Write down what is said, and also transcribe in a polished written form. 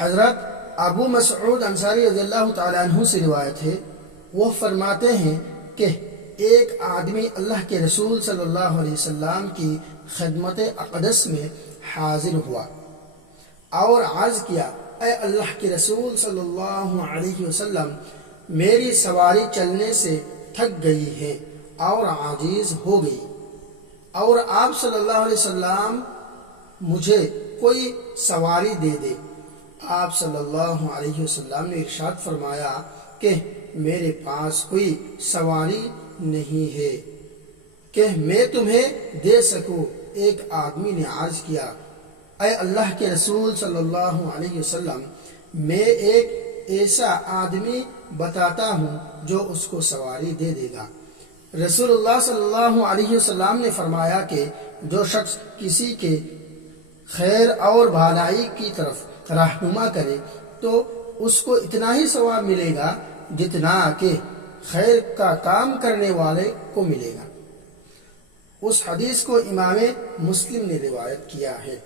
حضرت ابو مسعود انصاری رضی اللہ تعالیٰ عنہ سے روایت ہے، وہ فرماتے ہیں کہ ایک آدمی اللہ کے رسول صلی اللہ علیہ وسلم کی خدمت اقدس میں حاضر ہوا اور عرض کیا، اے اللہ کے رسول صلی اللہ علیہ وسلم، میری سواری چلنے سے تھک گئی ہے اور عاجز ہو گئی، اور آپ صلی اللہ علیہ وسلم مجھے کوئی سواری دے دے۔ آپ صلی اللہ علیہ وسلم نے ارشاد فرمایا کہ میرے پاس کوئی سواری نہیں ہے کہ میں تمہیں دے سکوں۔ ایک آدمی نے عرض کیا، اے اللہ کے رسول صلی اللہ علیہ وسلم، میں ایک ایسا آدمی بتاتا ہوں جو اس کو سواری دے دے گا۔ رسول اللہ صلی اللہ علیہ وسلم نے فرمایا کہ جو شخص کسی کے خیر اور بھلائی کی طرف رہنما کرے تو اس کو اتنا ہی ثواب ملے گا جتنا کہ خیر کا کام کرنے والے کو ملے گا۔ اس حدیث کو امام مسلم نے روایت کیا ہے۔